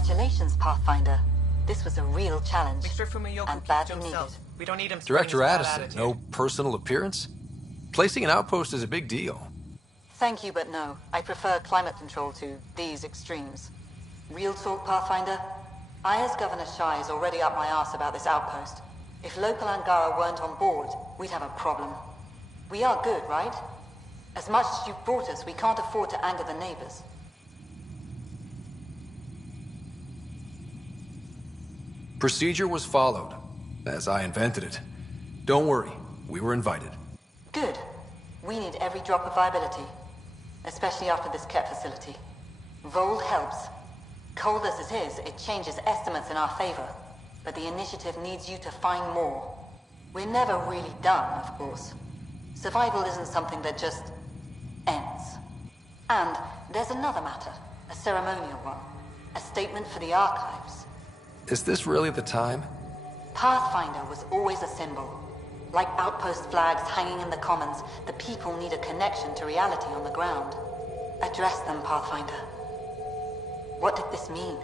Congratulations, Pathfinder. This was a real challenge, and badly needed. We don't need him. Director Addison, no personal appearance? Placing an outpost is a big deal. Thank you, but no. I prefer climate control to these extremes. Real talk, Pathfinder? I, as Governor Shai, is already up my arse about this outpost. If local Angara weren't on board, we'd have a problem. We are good, right? As much as you've brought us, we can't afford to anger the neighbors. Procedure was followed, as I invented it. Don't worry, we were invited. Good. We need every drop of viability, especially after this Ket facility. Vold helps. Cold as it is, it changes estimates in our favor, but the initiative needs you to find more. We're never really done, of course. Survival isn't something that just ends. And there's another matter, a ceremonial one, a statement for the archives. Is this really the time? Pathfinder was always a symbol. Like outpost flags hanging in the commons, the people need a connection to reality on the ground. Address them, Pathfinder. What did this mean?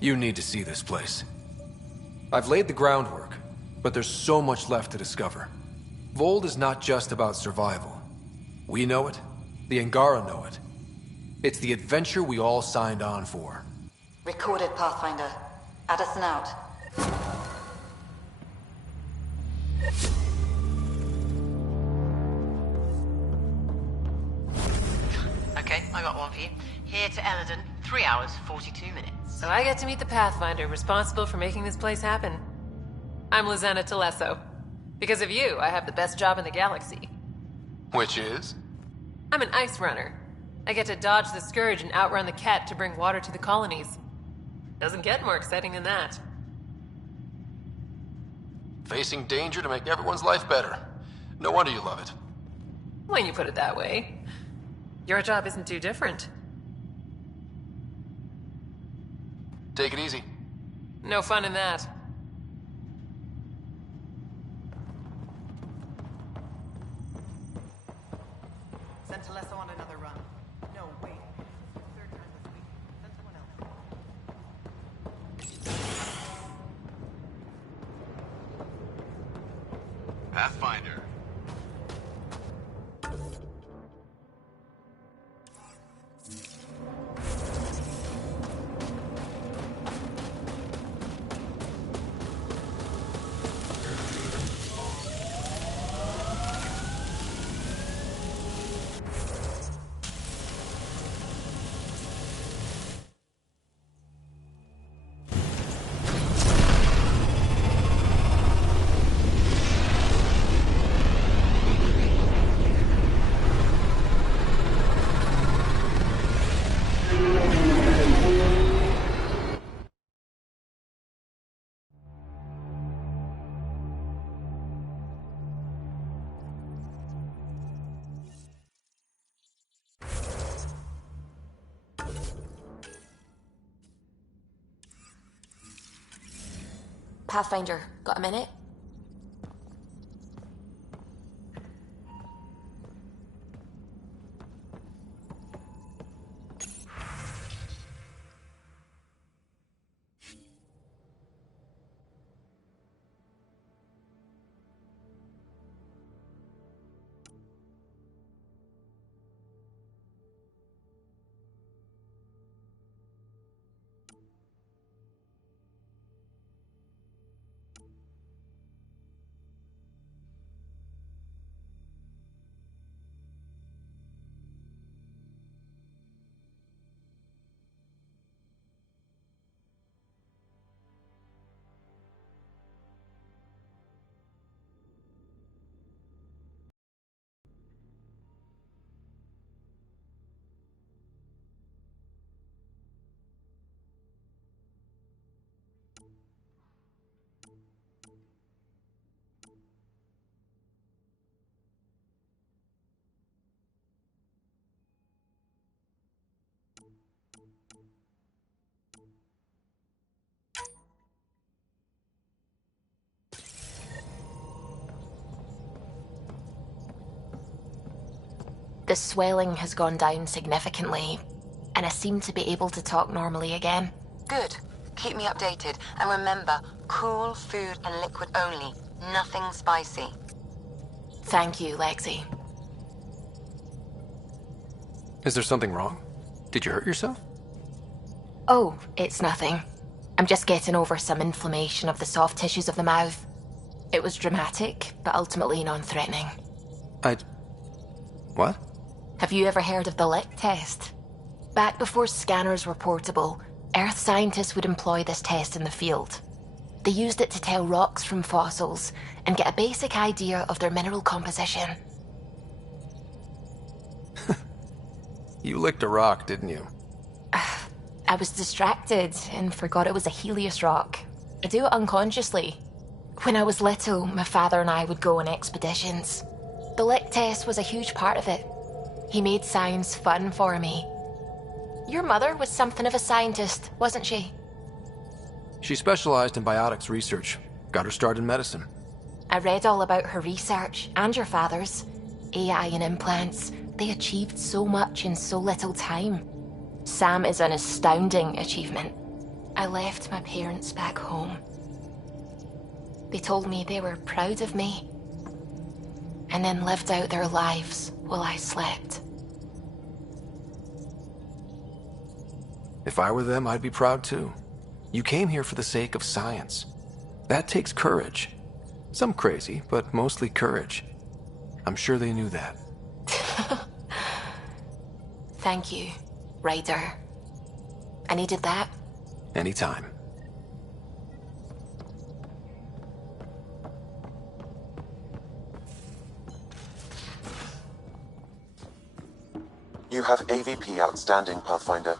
You need to see this place. I've laid the groundwork, but there's so much left to discover. Vold is not just about survival. We know it, the Angara know it. It's the adventure we all signed on for. Recorded, Pathfinder. Addison out. Okay, I got one for you. Here to Eladon, 3 hours, 42 minutes. So I get to meet the Pathfinder responsible for making this place happen. I'm Lizana Telesso. Because of you, I have the best job in the galaxy. Which is? I'm an ice runner. I get to dodge the Scourge and outrun the Ket to bring water to the colonies. Doesn't get more exciting than that. Facing danger to make everyone's life better. No wonder you love it. When you put it that way. Your job isn't too different. Take it easy. No fun in that. Send Telesso on another run. No, wait. It's the third time this week. Send someone else. Pathfinder. Pathfinder, got a minute? The swelling has gone down significantly, and I seem to be able to talk normally again. Good. Keep me updated. And remember, cool food and liquid only. Nothing spicy. Thank you, Lexi. Is there something wrong? Did you hurt yourself? Oh, it's nothing. I'm just getting over some inflammation of the soft tissues of the mouth. It was dramatic, but ultimately non-threatening. What? Have you ever heard of the lick test? Back before scanners were portable, Earth scientists would employ this test in the field. They used it to tell rocks from fossils and get a basic idea of their mineral composition. You licked a rock, didn't you? I was distracted and forgot it was a Helios rock. I do it unconsciously. When I was little, my father and I would go on expeditions. The lick test was a huge part of it. He made science fun for me. Your mother was something of a scientist, wasn't she? She specialized in biotics research. Got her start in medicine. I read all about her research, and your father's. AI and implants. They achieved so much in so little time. Sam is an astounding achievement. I left my parents back home. They told me they were proud of me, and then lived out their lives while I slept. If I were them, I'd be proud too. You came here for the sake of science. That takes courage. Some crazy, but mostly courage. I'm sure they knew that. Thank you, Ryder. I needed that. Anytime. You have AVP outstanding, Pathfinder.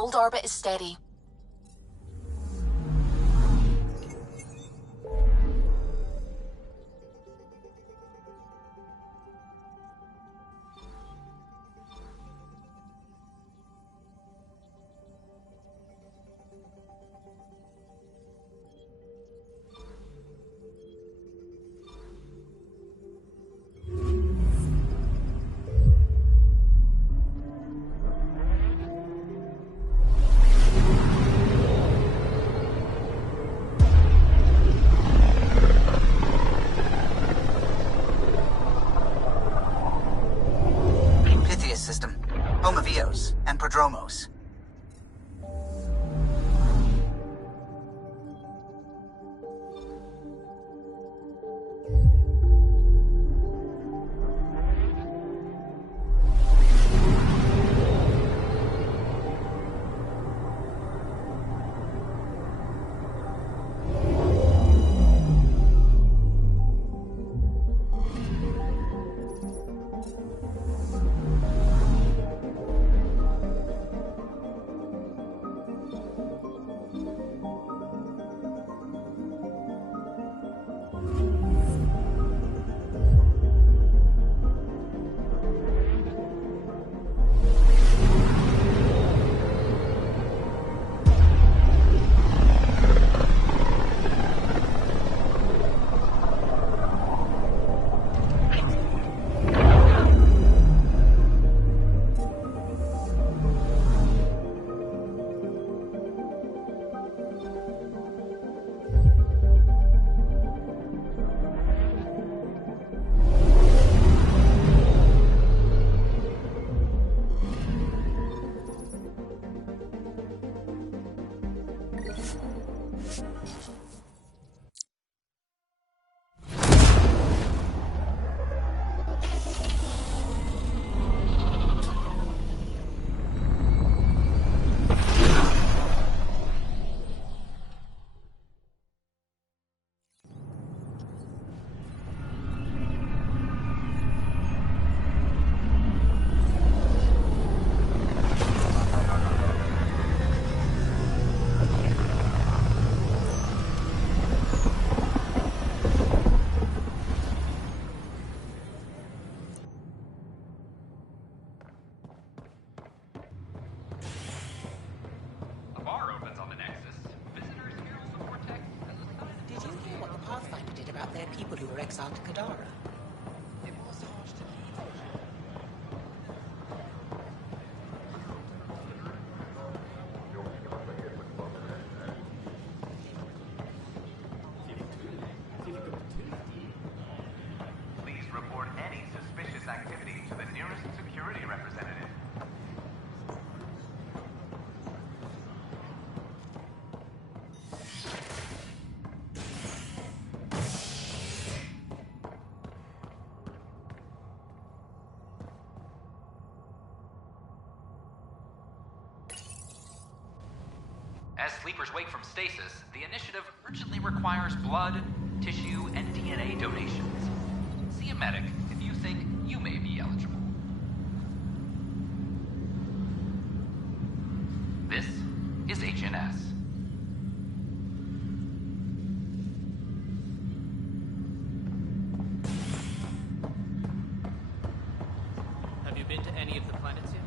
Hold orbit is steady. System, home of Eos and Prodromos. People who were exiled to Kadara. It was harsh to Please report any suspicious activity to the nearest security representative. As sleepers wake from stasis, the initiative urgently requires blood, tissue, and DNA donations. See a medic if you think you may be eligible. This is HNS. Have you been to any of the planets yet?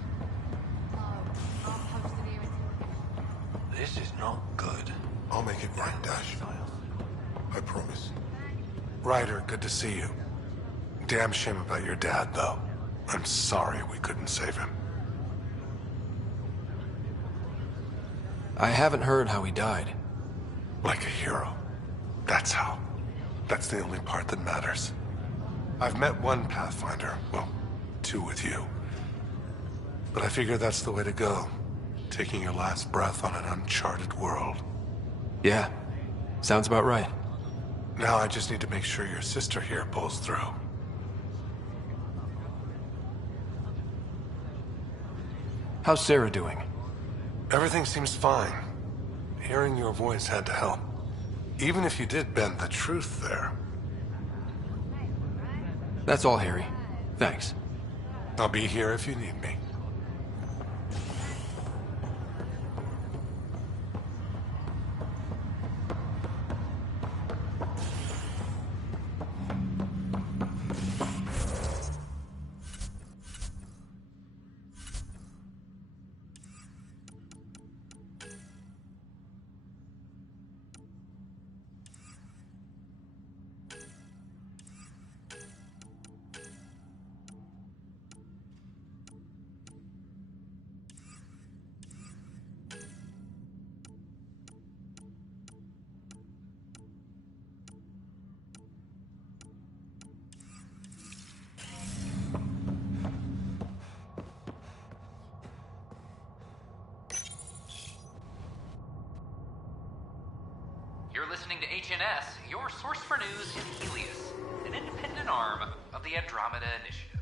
This is not good. I'll make it right, Dash. I promise. Ryder, good to see you. Damn shame about your dad, though. I'm sorry we couldn't save him. I haven't heard how he died. Like a hero. That's how. That's the only part that matters. I've met one Pathfinder. Well, two with you. But I figure that's the way to go. Taking your last breath on an uncharted world. Yeah, sounds about right. Now I just need to make sure your sister here pulls through. How's Sarah doing? Everything seems fine. Hearing your voice had to help. Even if you did bend the truth there. That's all, Harry. Thanks. I'll be here if you need me. You're listening to HNS, your source for news in Helios, an independent arm of the Andromeda Initiative.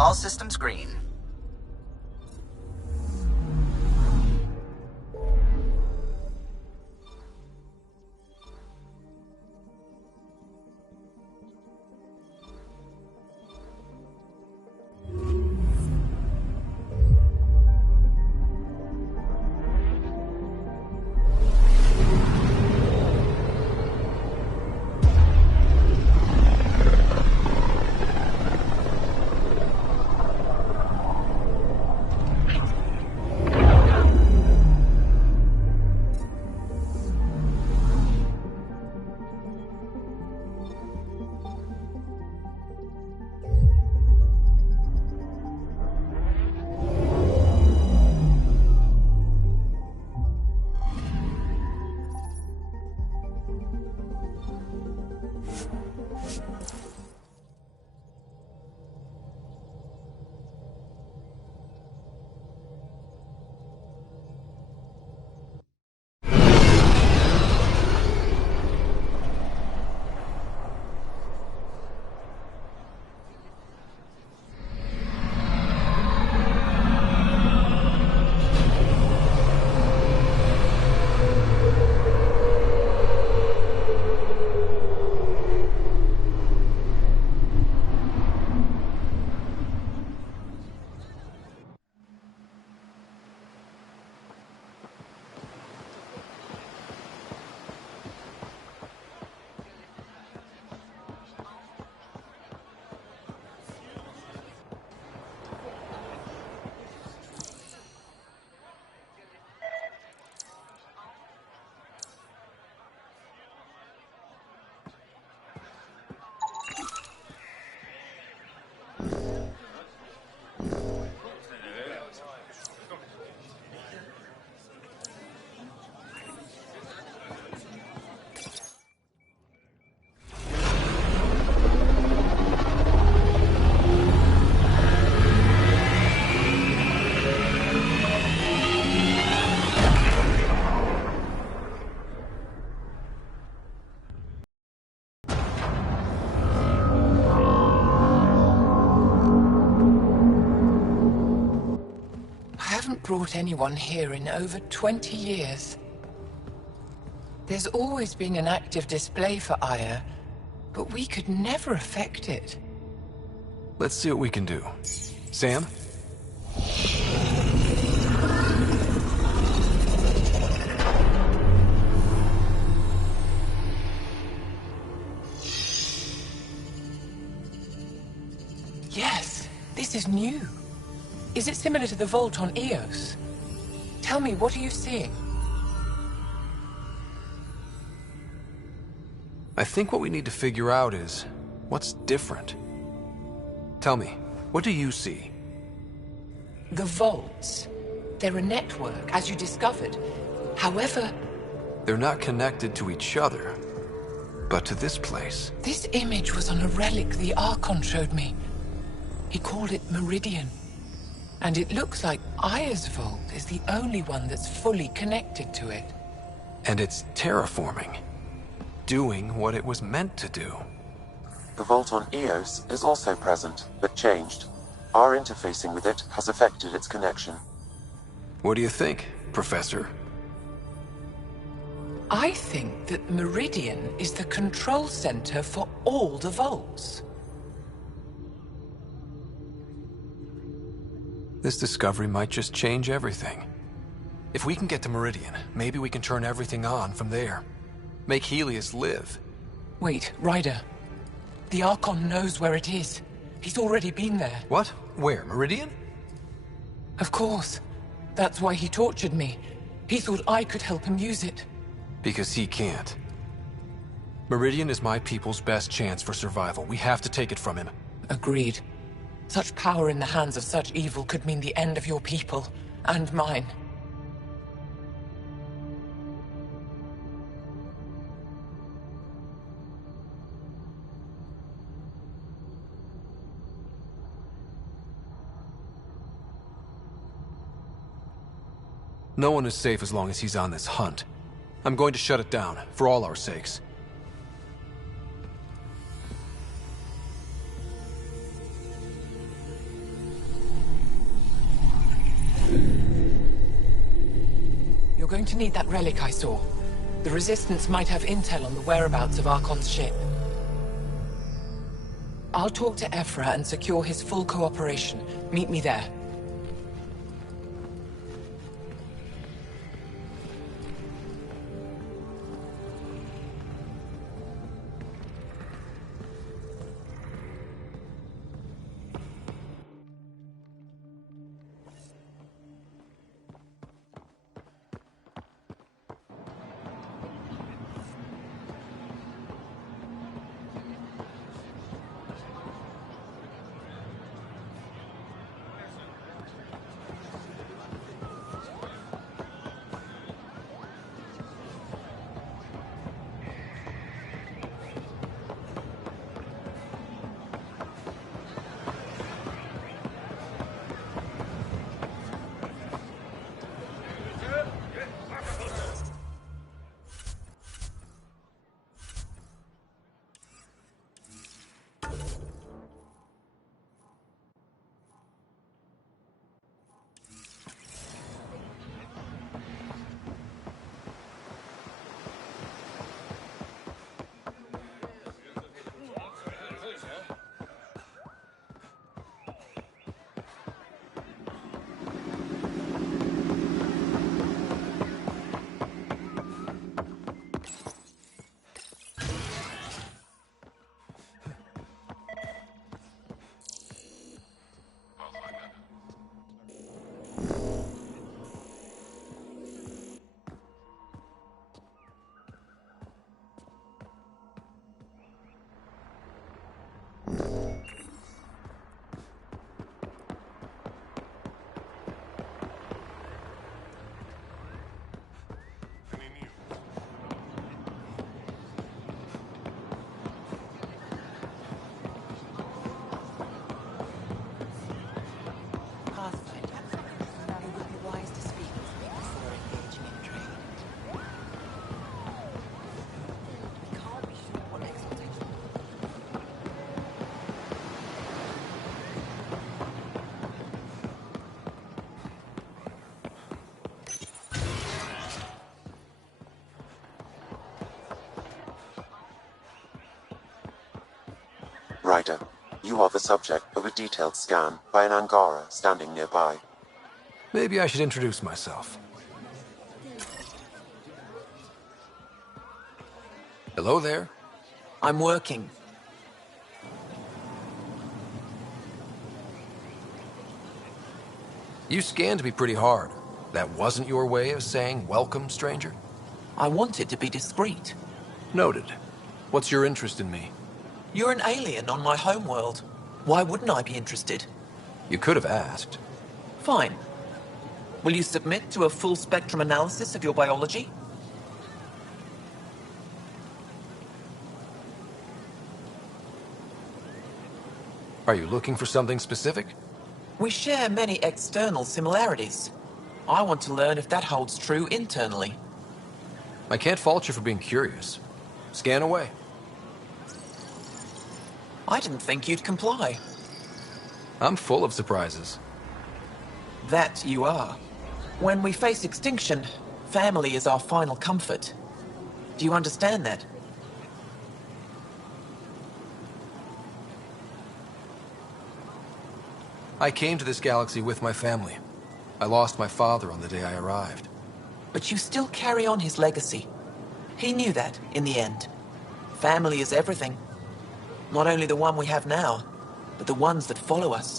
All systems green. Brought anyone here in over 20 years. There's always been an active display for Aya, but we could never affect it. Let's see what we can do. Sam? Yes, this is new. Is it similar to the vault on Eos? Tell me, what are you seeing? I think what we need to figure out is what's different. Tell me, what do you see? The vaults. They're a network, as you discovered. However... They're not connected to each other, but to this place. This image was on a relic the Archon showed me. He called it Meridian. And it looks like Aya's vault is the only one that's fully connected to it. And it's terraforming. Doing what it was meant to do. The vault on Eos is also present, but changed. Our interfacing with it has affected its connection. What do you think, Professor? I think that Meridian is the control center for all the vaults. This discovery might just change everything. If we can get to Meridian, maybe we can turn everything on from there. Make Helios live. Wait, Ryder. The Archon knows where it is. He's already been there. What? Where? Meridian? Of course. That's why he tortured me. He thought I could help him use it. Because he can't. Meridian is my people's best chance for survival. We have to take it from him. Agreed. Such power in the hands of such evil could mean the end of your people, and mine. No one is safe as long as he's on this hunt. I'm going to shut it down, for all our sakes. You're going to need that relic I saw. The Resistance might have intel on the whereabouts of Archon's ship. I'll talk to Ephra and secure his full cooperation. Meet me there. Ryder, you are the subject of a detailed scan by an Angara standing nearby. Maybe I should introduce myself. Hello there. I'm working. You scanned me pretty hard. That wasn't your way of saying welcome, stranger? I wanted to be discreet. Noted. What's your interest in me? You're an alien on my homeworld. Why wouldn't I be interested? You could have asked. Fine. Will you submit to a full spectrum analysis of your biology? Are you looking for something specific? We share many external similarities. I want to learn if that holds true internally. I can't fault you for being curious. Scan away. I didn't think you'd comply. I'm full of surprises. That you are. When we face extinction, family is our final comfort. Do you understand that? I came to this galaxy with my family. I lost my father on the day I arrived. But you still carry on his legacy. He knew that, in the end. Family is everything. Not only the one we have now, but the ones that follow us.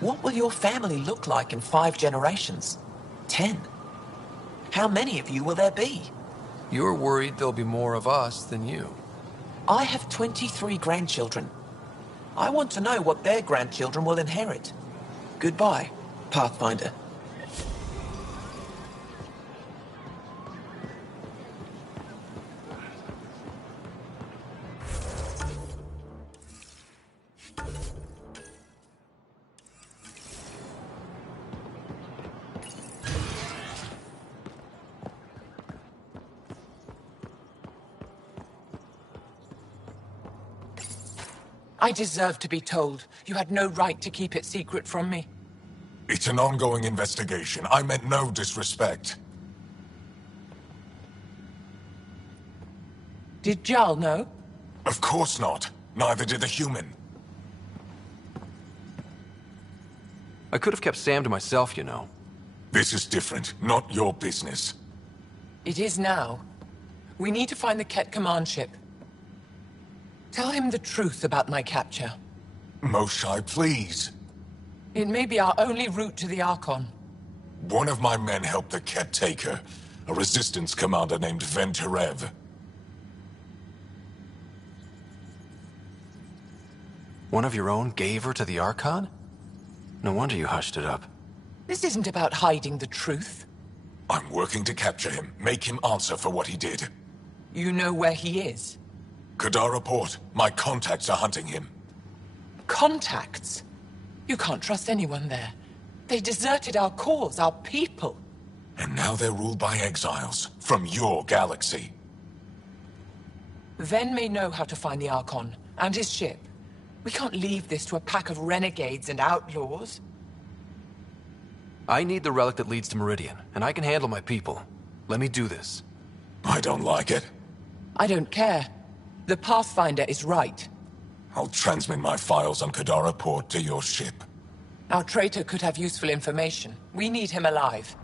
What will your family look like in 5 generations? 10? How many of you will there be? You're worried there'll be more of us than you. I have 23 grandchildren. I want to know what their grandchildren will inherit. Goodbye, Pathfinder. I deserve to be told. You had no right to keep it secret from me. It's an ongoing investigation. I meant no disrespect. Did Jarl know? Of course not. Neither did the human. I could have kept Sam to myself, you know. This is different. Not your business. It is now. We need to find the Ket command ship. Tell him the truth about my capture. Moshai, please. It may be our only route to the Archon. One of my men helped the Ket take her. A resistance commander named Venturev. One of your own gave her to the Archon? No wonder you hushed it up. This isn't about hiding the truth. I'm working to capture him. Make him answer for what he did. You know where he is? Kadara Port. My contacts are hunting him. Contacts? You can't trust anyone there. They deserted our cause, our people. And now they're ruled by exiles from your galaxy. Ven may know how to find the Archon and his ship. We can't leave this to a pack of renegades and outlaws. I need the relic that leads to Meridian, and I can handle my people. Let me do this. I don't like it. I don't care. The Pathfinder is right. I'll transmit my files on Kadara Port to your ship. Our traitor could have useful information. We need him alive.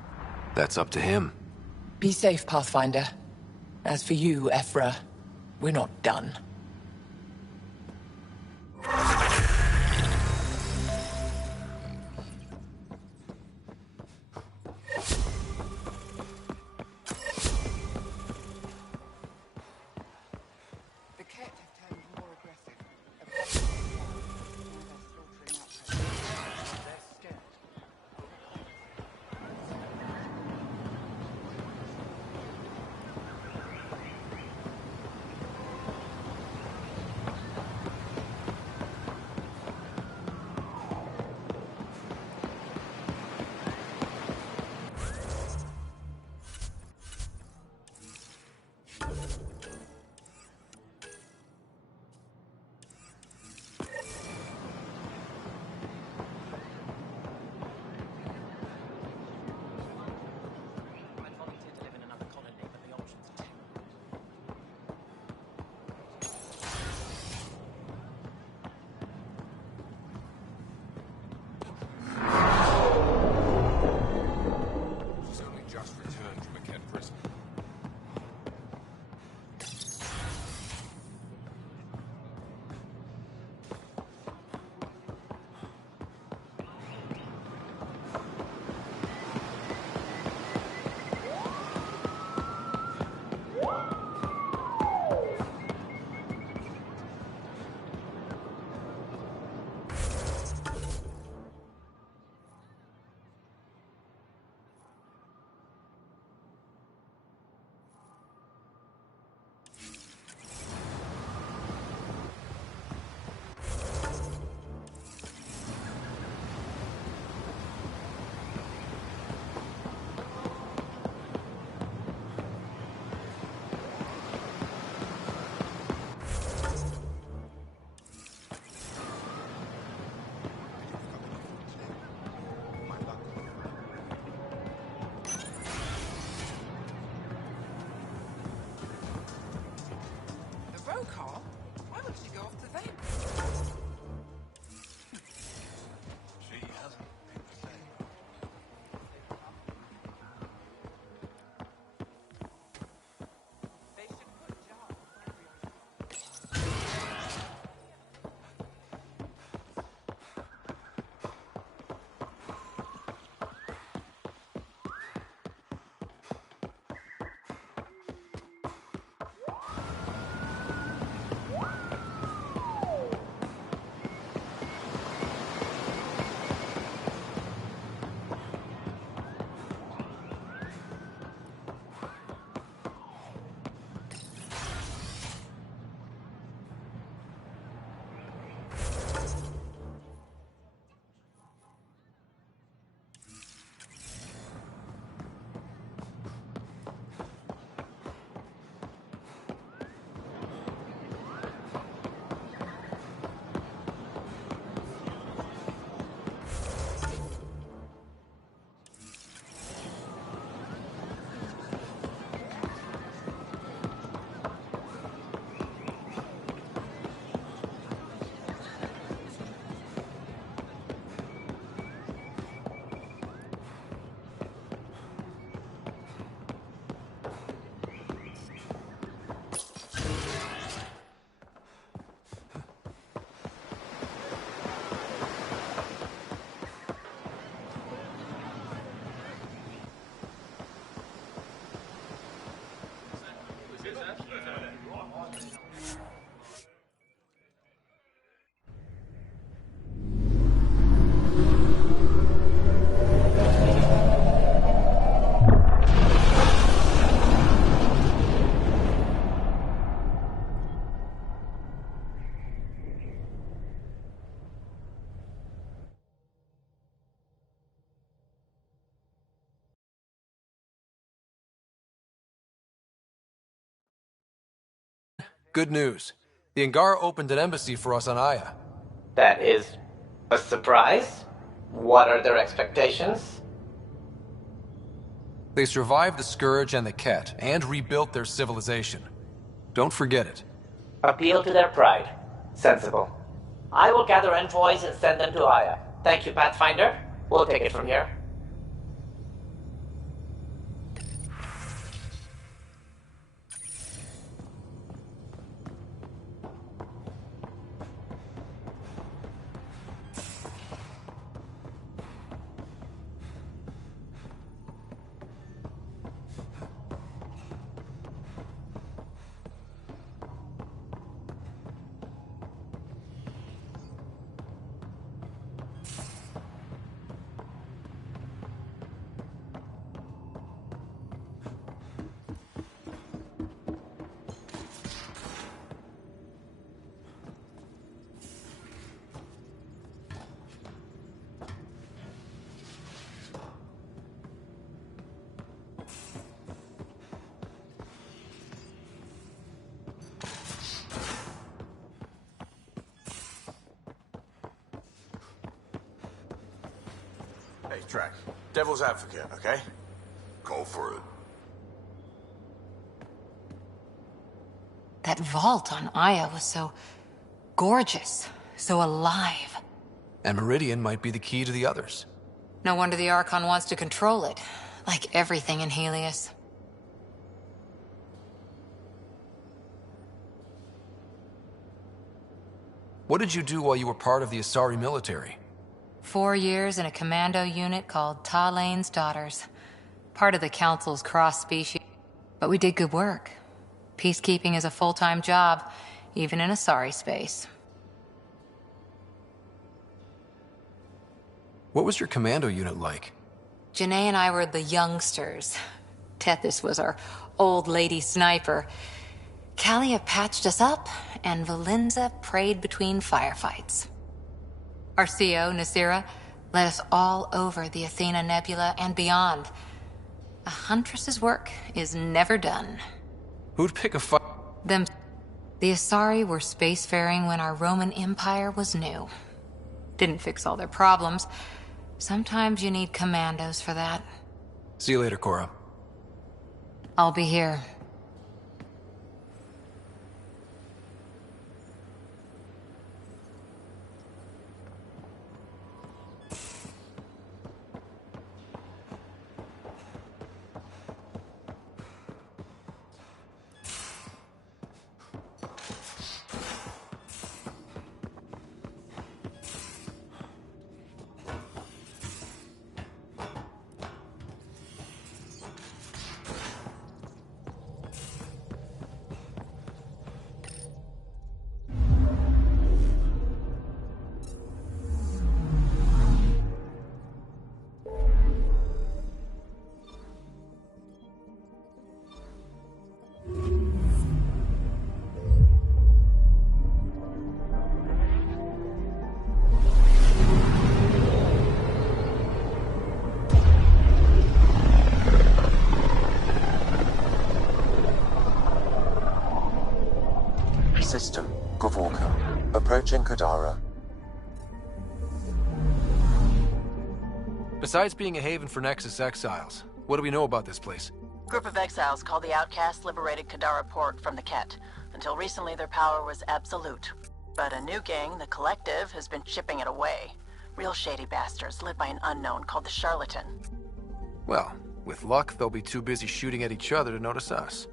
That's up to him. Be safe, Pathfinder. As for you, Ephra, we're not done. Carl. Why wouldn't you go off to them? She hasn't been the same. Good news. The Angara opened an embassy for us on Aya. That is a surprise? What are their expectations? They survived the Scourge and the Ket, and rebuilt their civilization. Don't forget it. Appeal to their pride. Sensible. I will gather envoys and send them to Aya. Thank you, Pathfinder. We'll take it from here. Hey, Track. Devil's advocate, okay? Go for it. That vault on Aya was so gorgeous, so alive. And Meridian might be the key to the others. No wonder the Archon wants to control it, like everything in Helios. What did you do while you were part of the Asari military? 4 years in a commando unit called Talane's Daughters. Part of the Council's cross-species. But we did good work. Peacekeeping is a full-time job, even in Asari space. What was your commando unit like? Janae and I were the youngsters. Tethys was our old lady sniper. Kalia patched us up, and Valenza prayed between firefights. Our CO, Nasira, led us all over the Athena Nebula and beyond. A huntress's work is never done. Who'd pick a fight? Them. The Asari were spacefaring when our Roman Empire was new. Didn't fix all their problems. Sometimes you need commandos for that. See you later, Cora. I'll be here. System, Gavorka. Approaching Kadara. Besides being a haven for Nexus exiles, what do we know about this place? Group of exiles called the Outcasts liberated Kadara Port from the Ket. Until recently, their power was absolute. But a new gang, the Collective, has been chipping it away. Real shady bastards led by an unknown called the Charlatan. Well, with luck, they'll be too busy shooting at each other to notice us.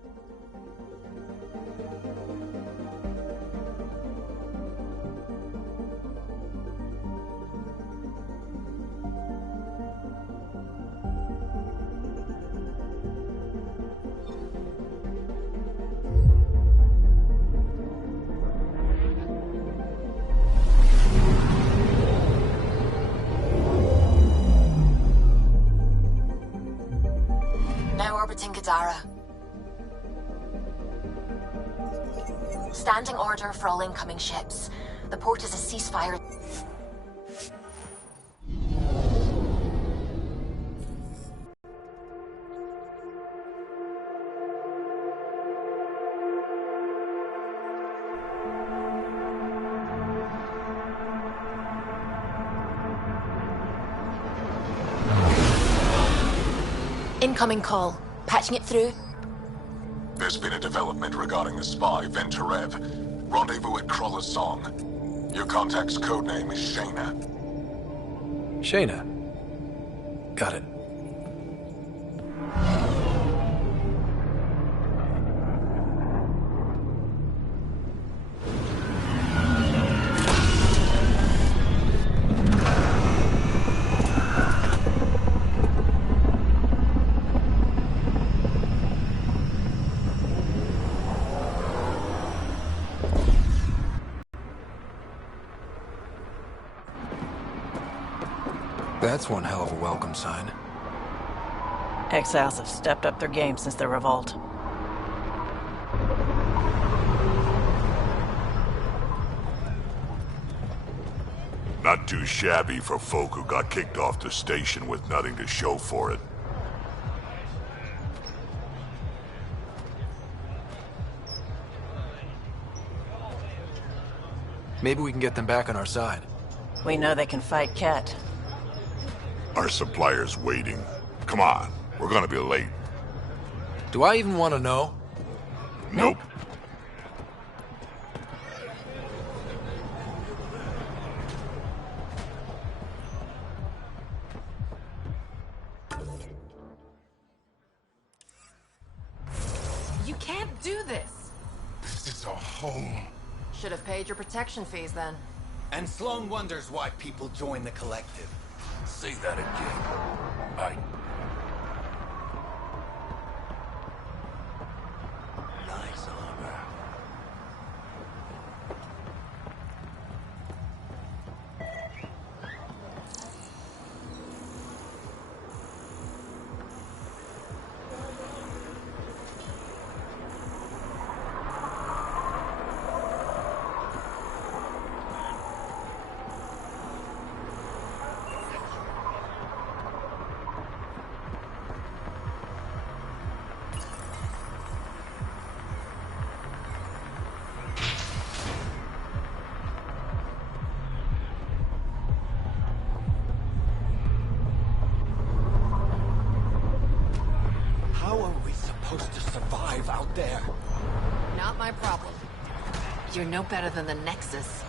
Now orbiting Kadara. Standing order for all incoming ships. The port is a ceasefire. Incoming call. Patching it through. There's been a development regarding the spy, Venturev. Rendezvous at Kroller's Song. Your contact's codename is Shayna. Shayna. Got it. That's one hell of a welcome sign. Exiles have stepped up their game since the revolt. Not too shabby for folk who got kicked off the station with nothing to show for it. Maybe we can get them back on our side. We know they can fight Ket. Our supplier's waiting. Come on, we're gonna be late. Do I even want to know? Nope. You can't do this! This is our home. Should have paid your protection fees then. And Sloan wonders why people join the Collective. Say that again. Nice armor. How are we supposed to survive out there? Not my problem. You're no better than the Nexus.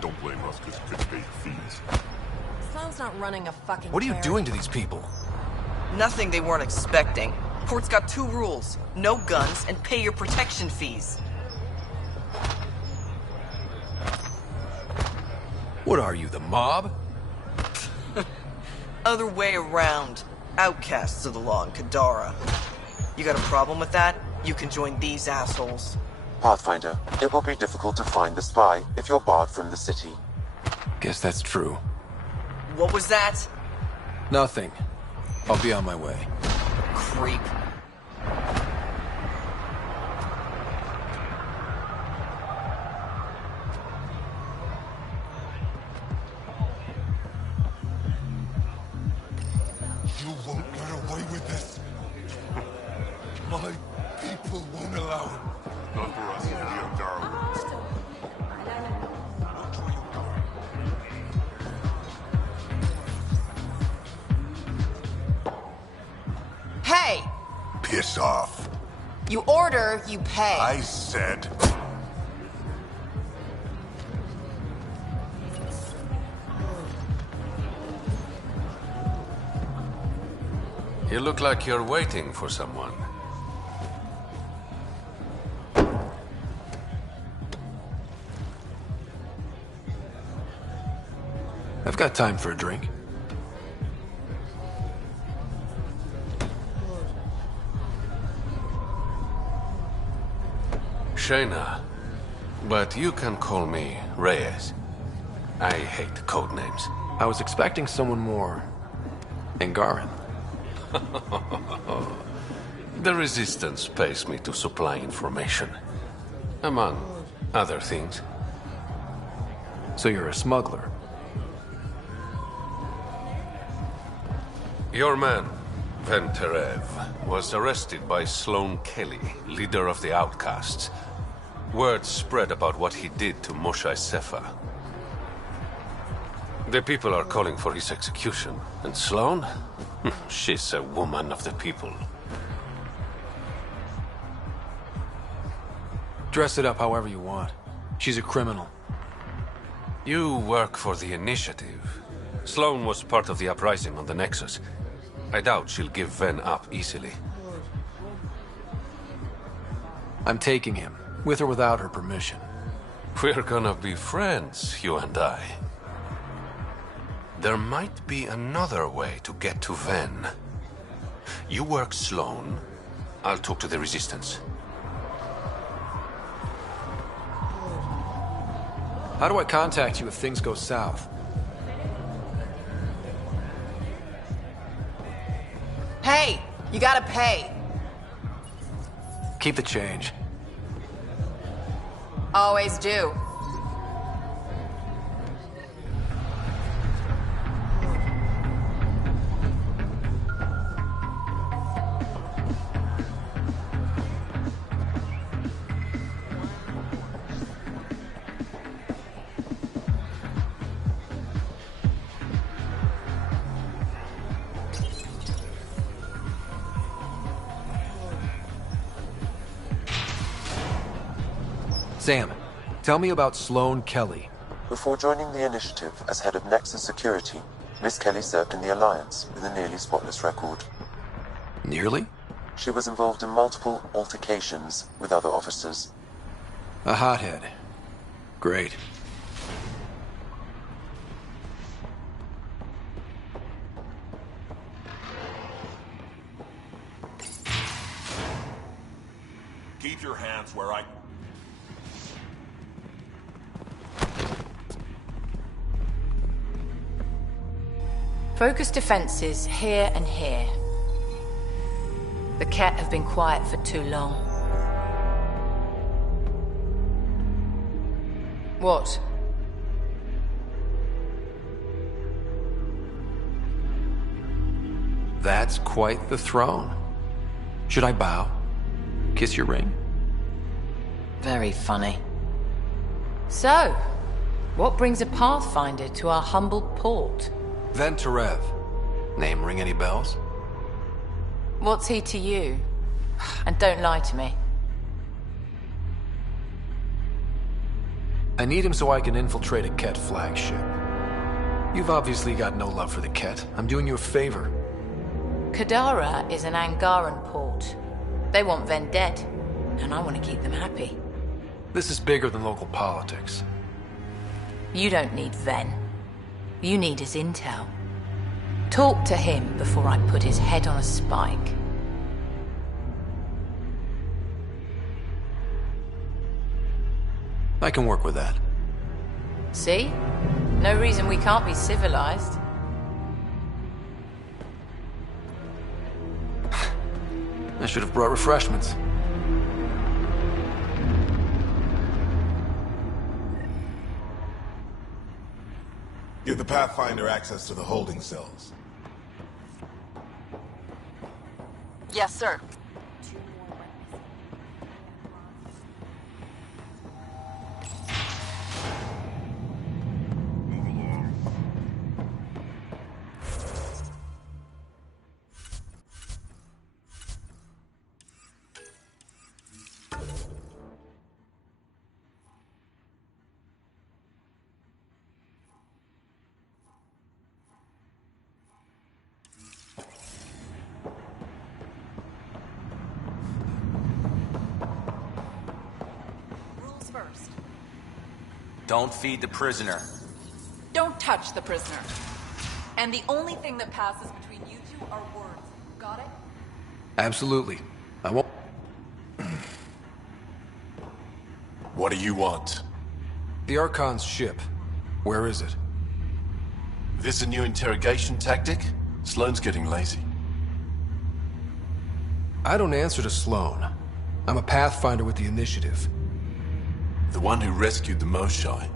Don't blame us because we couldn't pay your fees. Sloan's not running a fucking What are you fair- doing to these people? Nothing they weren't expecting. Port's got 2 rules. No guns and pay your protection fees. What are you, the mob? Other way around. Outcasts of the law in Kadara. You got a problem with that? You can join these assholes. Pathfinder, it will be difficult to find the spy if you're barred from the city. Guess that's true. What was that? Nothing. I'll be on my way. Creep. You won't get away with this. My people won't allow it. Not for us. We have Darwin. You order, you pay. I said... You look like you're waiting for someone. I've got time for a drink. Shayna, but you can call me Reyes. I hate code names. I was expecting someone more... Angaran. The Resistance pays me to supply information. Among other things. So you're a smuggler? Your man, Venterev, was arrested by Sloane Kelly, leader of the Outcasts. Word spread about what he did to Moshe Sefa. The people are calling for his execution. And Sloane? She's a woman of the people. Dress it up however you want. She's a criminal. You work for the Initiative. Sloane was part of the uprising on the Nexus. I doubt she'll give Ven up easily. I'm taking him, with or without her permission. We're gonna be friends, you and I. There might be another way to get to Ven. You work Sloane. I'll talk to the Resistance. How do I contact you if things go south? Hey, you gotta pay. Keep the change. Always do. Sam, tell me about Sloane Kelly. Before joining the Initiative as head of Nexus Security, Miss Kelly served in the Alliance with a nearly spotless record. Nearly? She was involved in multiple altercations with other officers. A hothead. Great. Keep your hands where I... Focus defenses here and here. The Ket have been quiet for too long. What? That's quite the throne. Should I bow? Kiss your ring? Very funny. So, what brings a Pathfinder to our humble port? Venterev. Name ring any bells? What's he to you? And don't lie to me. I need him so I can infiltrate a Ket flagship. You've obviously got no love for the Ket. I'm doing you a favor. Kadara is an Angaran port. They want Ven dead, and I want to keep them happy. This is bigger than local politics. You don't need Ven. You need his intel. Talk to him before I put his head on a spike. I can work with that. See? No reason we can't be civilized. I should have brought refreshments. Give the Pathfinder access to the holding cells. Yes, sir. Don't feed the prisoner. Don't touch the prisoner. And the only thing that passes between you two are words. Got it? Absolutely. I won't... What do you want? The Archon's ship. Where is it? This a new interrogation tactic? Sloane's getting lazy. I don't answer to Sloane. I'm a Pathfinder with the Initiative. The one who rescued the Moshai.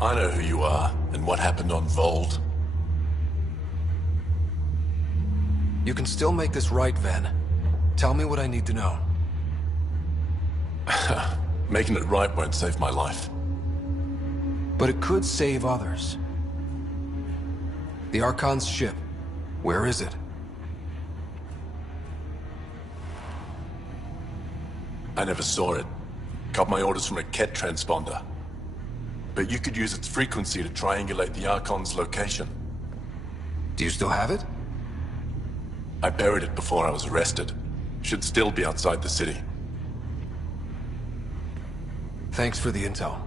I know who you are, and what happened on Vold. You can still make this right, Ven. Tell me what I need to know. Making it right won't save my life. But it could save others. The Archon's ship. Where is it? I never saw it. Got my orders from a Ket transponder. But you could use its frequency to triangulate the Archon's location. Do you still have it? I buried it before I was arrested. Should still be outside the city. Thanks for the intel.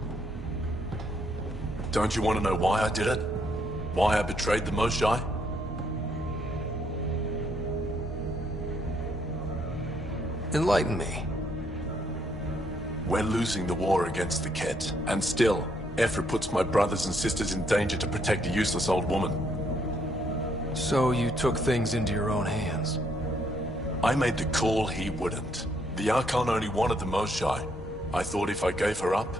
Don't you want to know why I did it? Why I betrayed the Moshai? Enlighten me. We're losing the war against the Ket, and still, Ephra puts my brothers and sisters in danger to protect a useless old woman. So you took things into your own hands? I made the call he wouldn't. The Archon only wanted the Moshai. I thought if I gave her up...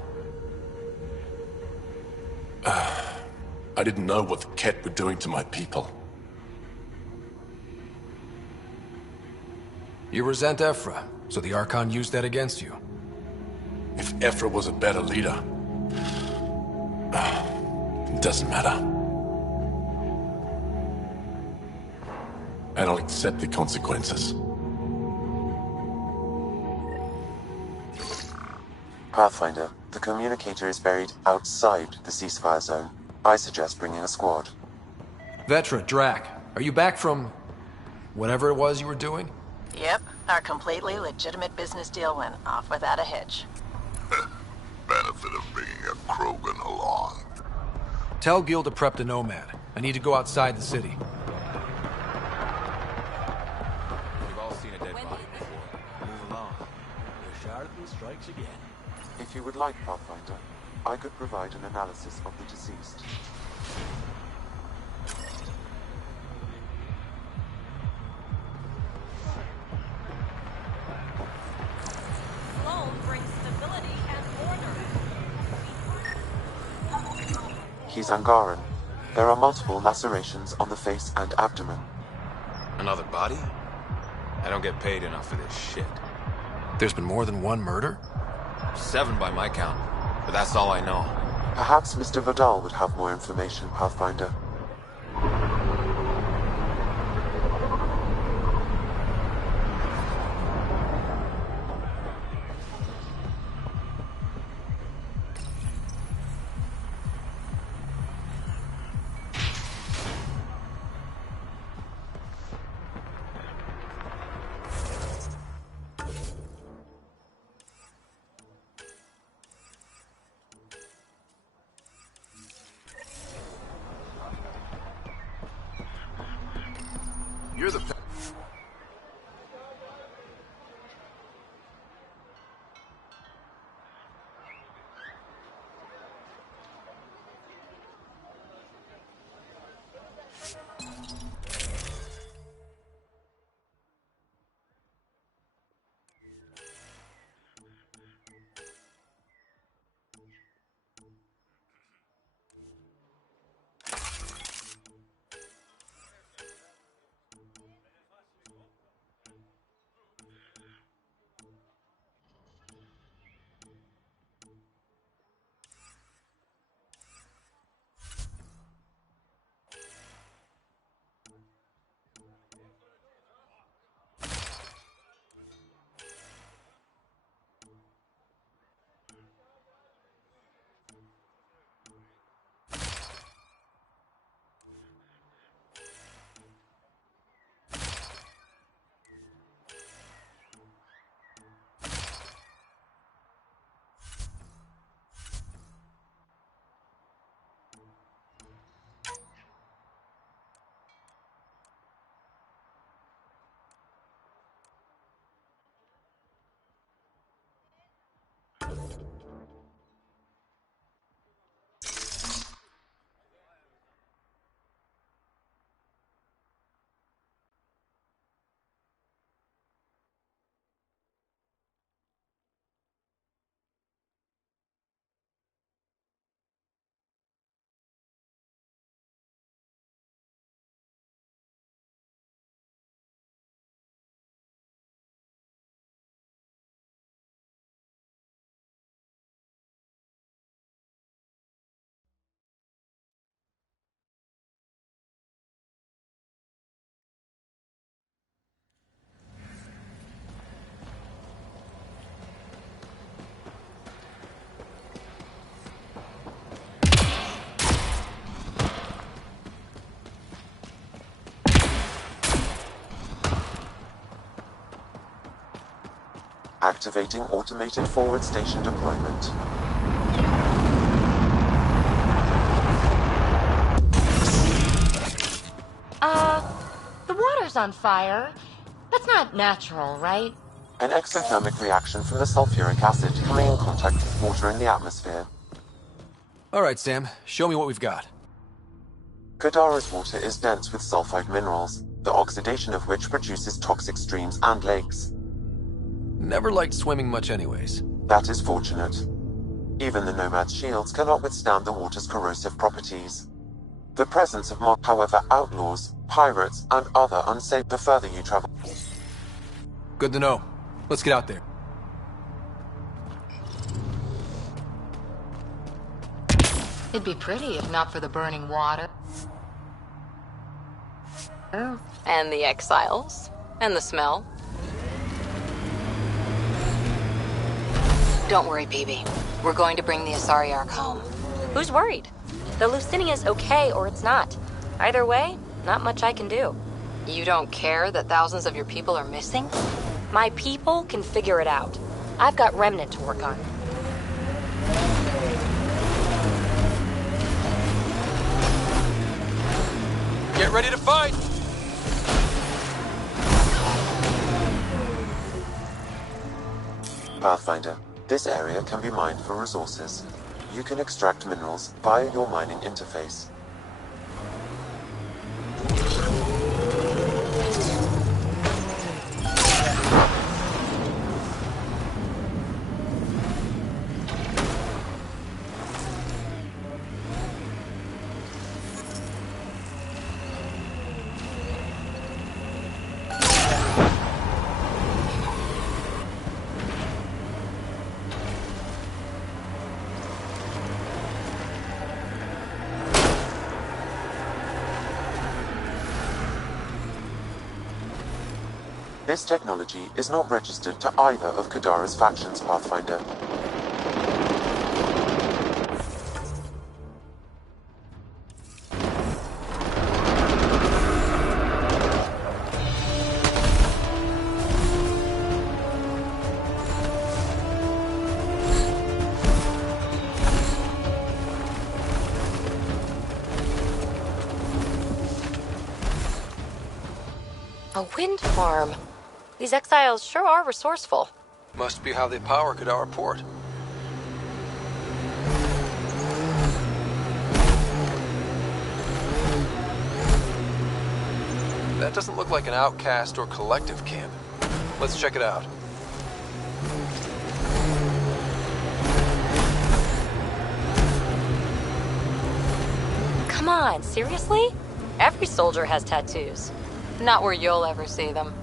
I didn't know what the Ket were doing to my people. You resent Ephra, so the Archon used that against you. If Ephra was a better leader... it doesn't matter. And I'll accept the consequences. Pathfinder, the communicator is buried outside the ceasefire zone. I suggest bringing a squad. Vetra, Drac, are you back from... whatever it was you were doing? Yep, our completely legitimate business deal went off without a hitch. Benefit of bringing a Krogan along. Tell Gil to prep the Nomad. I need to go outside the city. We've all seen a dead body before. Move along. The Charlatan strikes again. If you would like, Pathfinder, I could provide an analysis of the deceased. Sloane brings stability and order. He's Angaran. There are multiple lacerations on the face and abdomen. Another body? I don't get paid enough for this shit. There's been more than one murder? 7 by my count, but that's all I know. Perhaps Mr. Vidal would have more information, Pathfinder. Activating automated forward station deployment. The water's on fire. That's not natural, right? An exothermic reaction from the sulfuric acid coming in contact with water in the atmosphere. Alright, Sam. Show me what we've got. Kadara's water is dense with sulfide minerals, the oxidation of which produces toxic streams and lakes. Never liked swimming much anyways. That is fortunate. Even the Nomad's shields cannot withstand the water's corrosive properties. The presence of mob, however, outlaws, pirates, and other unsafe the further you travel. Good to know. Let's get out there. It'd be pretty if not for the burning water. And the exiles. And the smell. Don't worry, BB. We're going to bring the Asari Ark home. Who's worried? The Lucinia's okay or it's not. Either way, not much I can do. You don't care that thousands of your people are missing? My people can figure it out. I've got Remnant to work on. Get ready to fight! Pathfinder, this area can be mined for resources. You can extract minerals via your mining interface. This technology is not registered to either of Kadara's factions, Pathfinder. A wind farm. These exiles sure are resourceful. Must be how they power Kadara Port. That doesn't look like an outcast or collective camp. Let's check it out. Come on, seriously? Every soldier has tattoos. Not where you'll ever see them.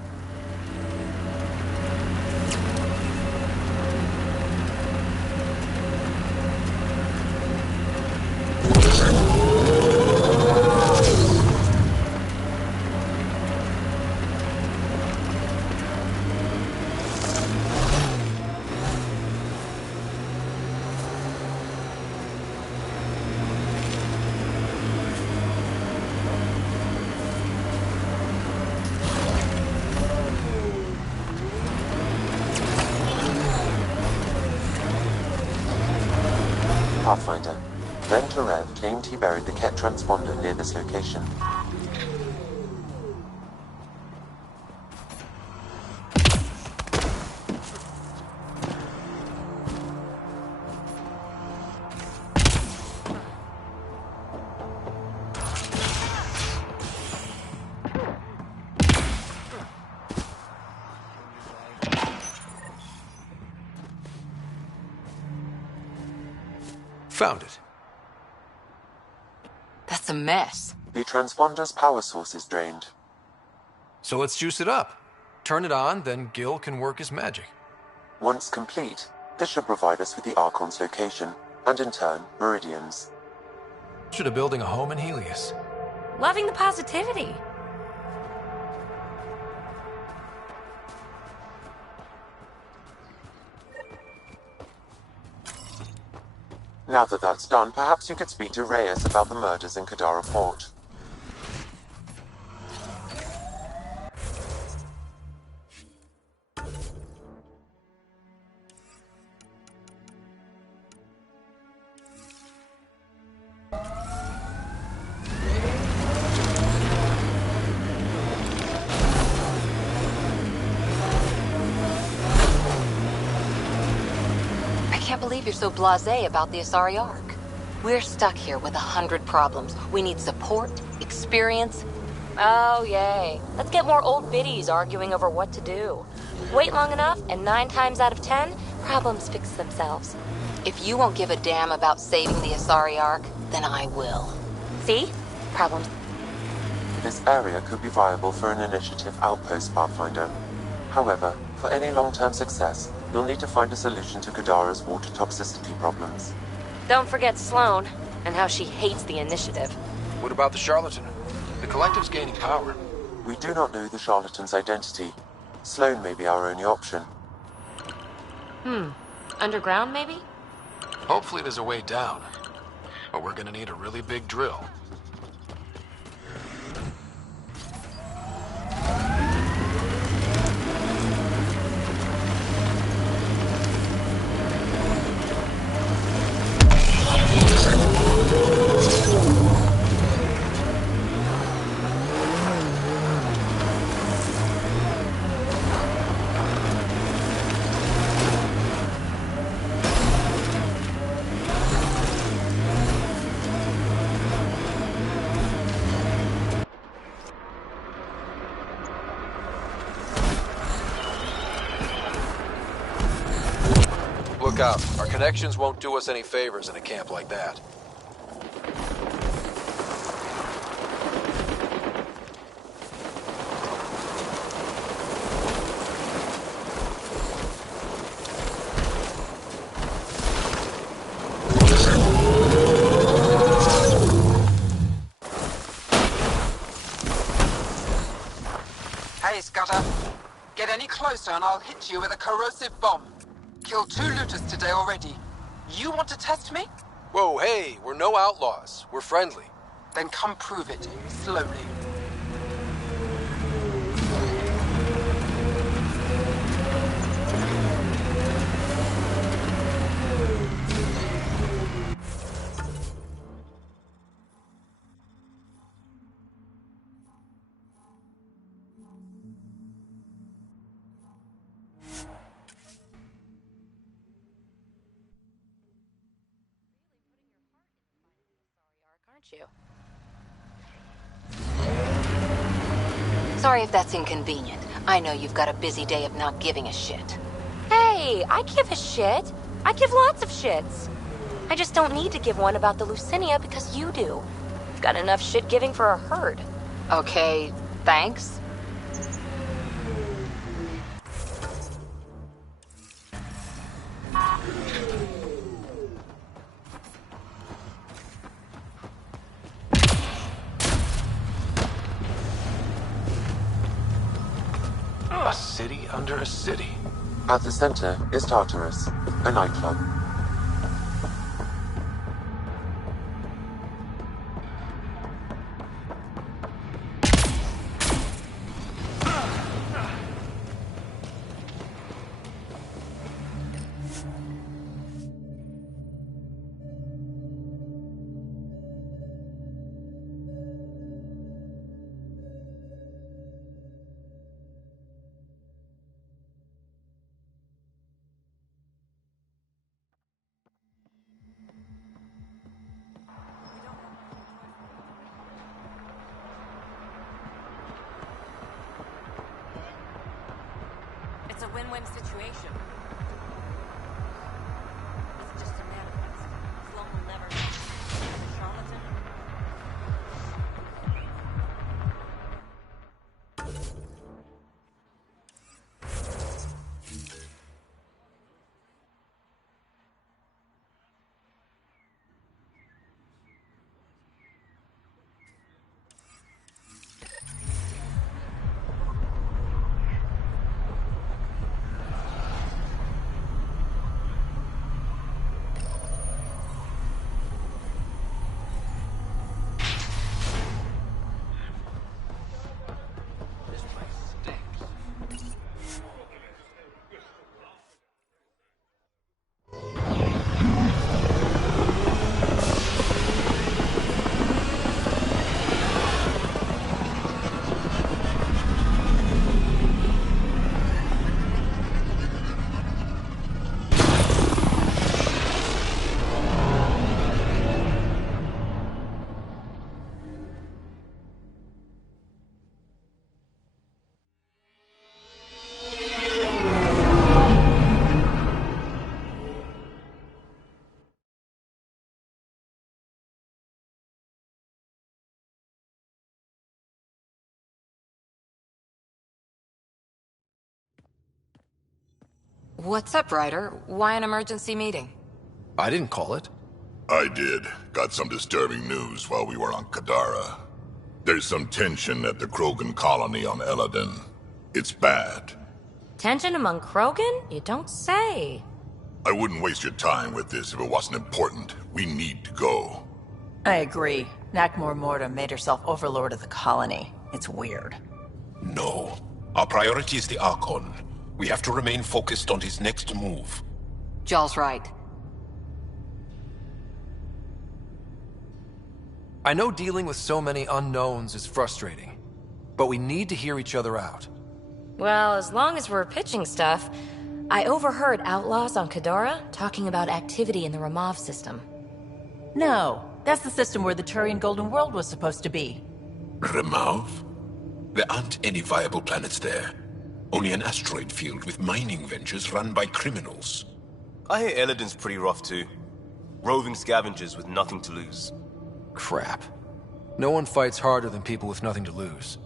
Pathfinder, Venturev claimed he buried the Ket transponder near this location. Found it. That's a mess. The transponder's power source is drained. So let's juice it up. Turn it on, then Gil can work his magic. Once complete, this should provide us with the Archon's location, and in turn, Meridian's. Should have building a home in Helios. Loving the positivity. Now that that's done, perhaps you could speak to Reyes about the murders in Kadara Port. if you're so blasé about the Asari Ark. We're stuck here with 100 problems. We need support, experience. Oh, yay. Let's get more old biddies arguing over what to do. Wait long enough, and 9 times out of 10, problems fix themselves. If you won't give a damn about saving the Asari Ark, then I will. See? Problems. This area could be viable for an initiative outpost, Pathfinder. However, for any long-term success, you'll need to find a solution to Kadara's water toxicity problems. Don't forget Sloane, and how she hates the initiative. What about the charlatan? The Collective's gaining power. We do not know the charlatan's identity. Sloane may be our only option. Underground, maybe? Hopefully there's a way down. But we're gonna need a really big drill. Look out. Our connections won't do us any favors in a camp like that. Hey, Scudder. Get any closer and I'll hit you with a corrosive bomb. Killed 2 looters today already. You want to test me? Whoa, hey, we're no outlaws. We're friendly. Then come prove it, slowly. You. Sorry if that's inconvenient. I know you've got a busy day of not giving a shit. Hey, I give a shit. I give lots of shits. I just don't need to give one about the Lucinia because you do. You've got enough shit giving for a herd. Okay, thanks. A city under a city. At the center is Tartarus, a nightclub. It's a win-win situation. It's just a manifest. Sloan will never know. He's a charlatan. What's up, Ryder? Why an emergency meeting? I didn't call it. I did. Got some disturbing news while we were on Kadara. There's some tension at the Krogan colony on Eladon. It's bad. Tension among Krogan? You don't say. I wouldn't waste your time with this if it wasn't important. We need to go. I agree. Nakmor Morta made herself overlord of the colony. It's weird. No. Our priority is the Archon. We have to remain focused on his next move. Jall's right. I know dealing with so many unknowns is frustrating, but we need to hear each other out. Well, as long as we're pitching stuff, I overheard outlaws on Kadara talking about activity in the Ramov system. No, that's the system where the Turian Golden World was supposed to be. Ramov? There aren't any viable planets there. Only an asteroid field with mining ventures run by criminals. I hear Eladon's pretty rough too. Roving scavengers with nothing to lose. Crap. No one fights harder than people with nothing to lose.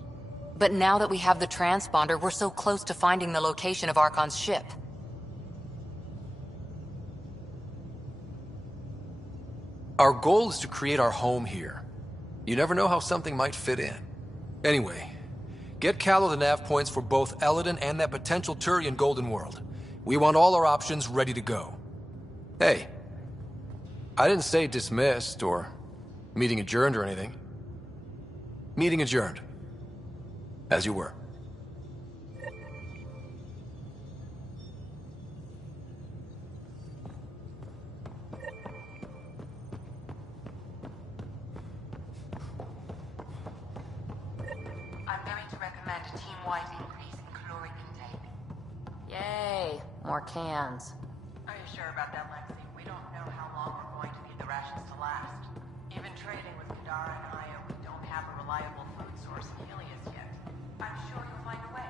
But now that we have the transponder, we're so close to finding the location of Archon's ship. Our goal is to create our home here. You never know how something might fit in. Anyway, get Callow the nav points for both Eladon and that potential Turian Golden World. We want all our options ready to go. Hey, I didn't say dismissed or meeting adjourned or anything. Meeting adjourned. As you were. I'm going to recommend a team-wide increase in caloric intake. Yay, more cans. Are you sure about that, Lexi? We don't know how long we're going to need the rations to last. Even trading with Kadara and Aya, we don't have a reliable food source in Helios yet. I'm sure you'll find a way.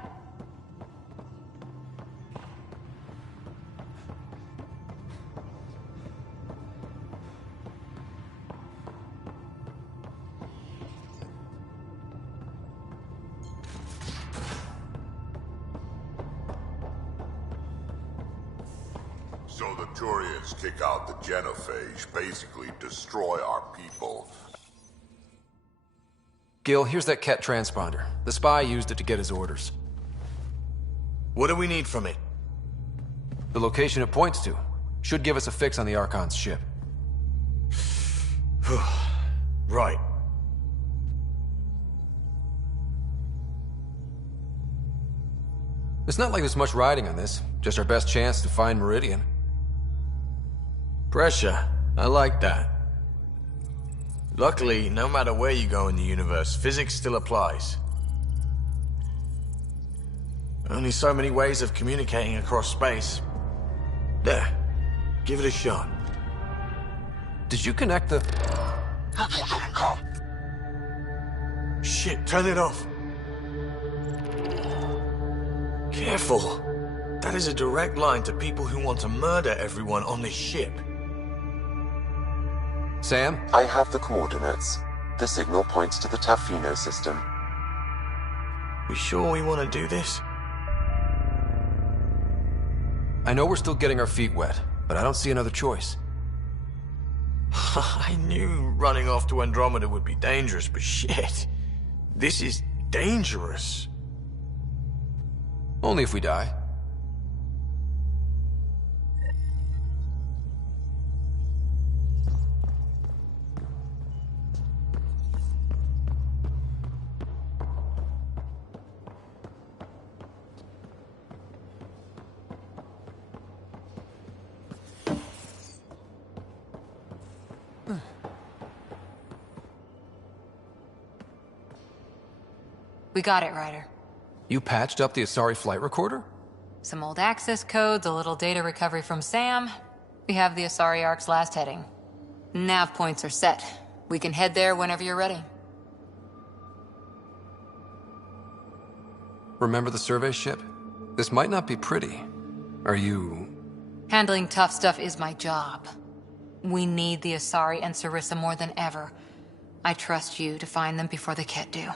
So the Turians kick out the genophage, basically destroy our people. Gil, here's that Ket transponder. The spy used it to get his orders. What do we need from it? The location it points to. Should give us a fix on the Archon's ship. Right. It's not like there's much riding on this. Just our best chance to find Meridian. Pressure. I like that. Luckily, no matter where you go in the universe, physics still applies. Only so many ways of communicating across space. There. Give it a shot. Did you connect the... Shit, turn it off. Careful. That is a direct line to people who want to murder everyone on this ship. Sam? I have the coordinates. The signal points to the Tafino system. We sure we want to do this? I know we're still getting our feet wet, but I don't see another choice. I knew running off to Andromeda would be dangerous, but shit. This is dangerous. Only if we die. We got it, Ryder. You patched up the Asari flight recorder? Some old access codes, a little data recovery from Sam. We have the Asari Ark's last heading. Nav points are set. We can head there whenever you're ready. Remember the survey ship? This might not be pretty. Are you... Handling tough stuff is my job. We need the Asari and Sarissa more than ever. I trust you to find them before the Ket do.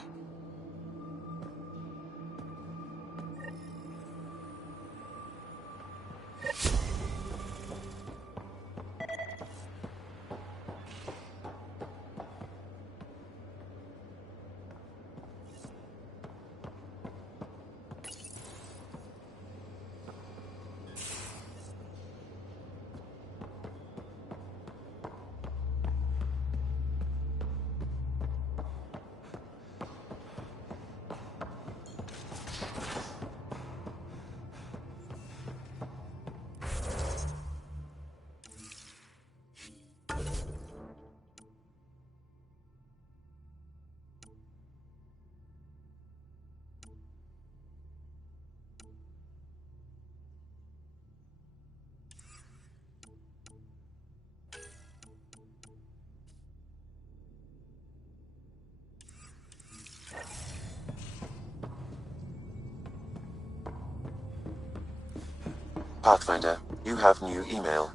Pathfinder, you have new email.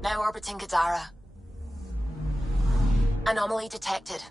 Now orbiting Kadara. Anomaly detected.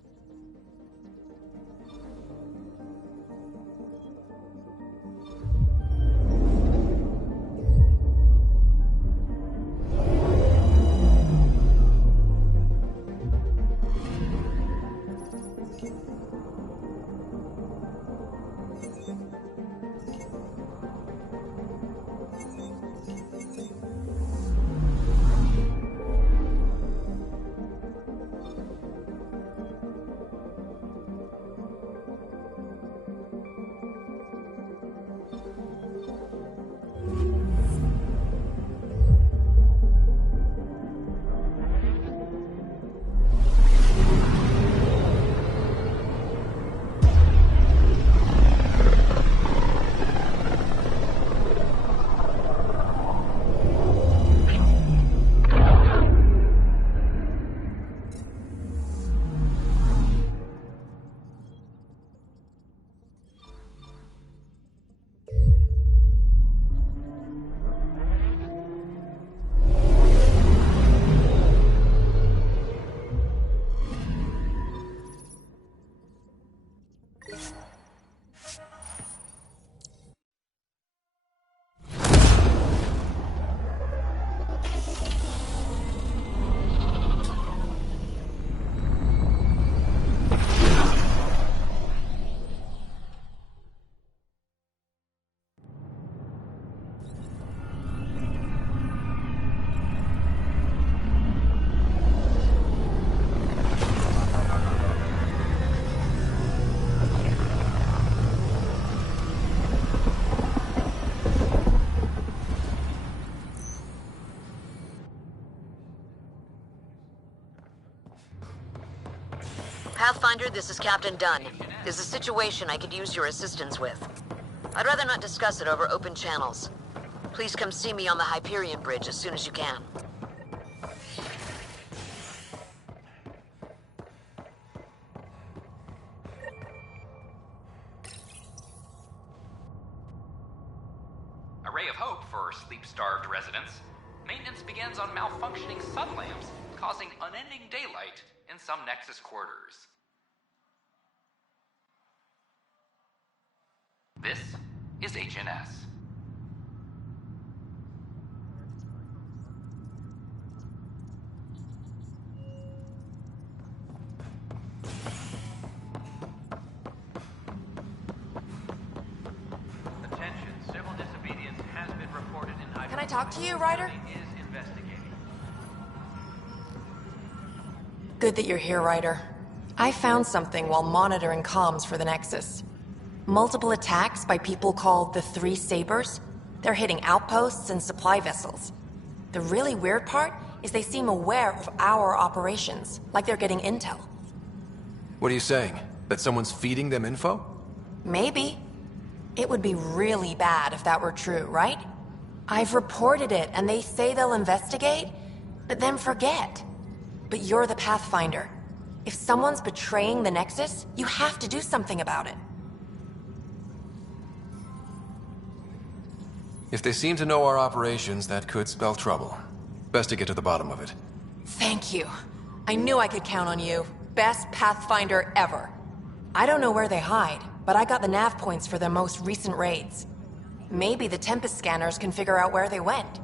Pathfinder, this is Captain Dunn. There's a situation I could use your assistance with. I'd rather not discuss it over open channels. Please come see me on the Hyperion Bridge as soon as you can. A ray of hope for sleep-starved residents. Maintenance begins on malfunctioning sun lamps, causing unending daylight in some Nexus quarters. This is HNS. Attention, civil disobedience has been reported in Hyperion. Can I talk to you, Ryder? Is investigating. Good that you're here, Ryder. I found something while monitoring comms for the Nexus. Multiple attacks by people called the Three Sabers. They're hitting outposts and supply vessels. The really weird part is they seem aware of our operations, like they're getting intel. What are you saying? That someone's feeding them info? Maybe. It would be really bad if that were true, right? I've reported it, and they say they'll investigate, but then forget. But you're the Pathfinder. If someone's betraying the Nexus, you have to do something about it. If they seem to know our operations, that could spell trouble. Best to get to the bottom of it. Thank you. I knew I could count on you. Best Pathfinder ever. I don't know where they hide, but I got the nav points for their most recent raids. Maybe the Tempest scanners can figure out where they went.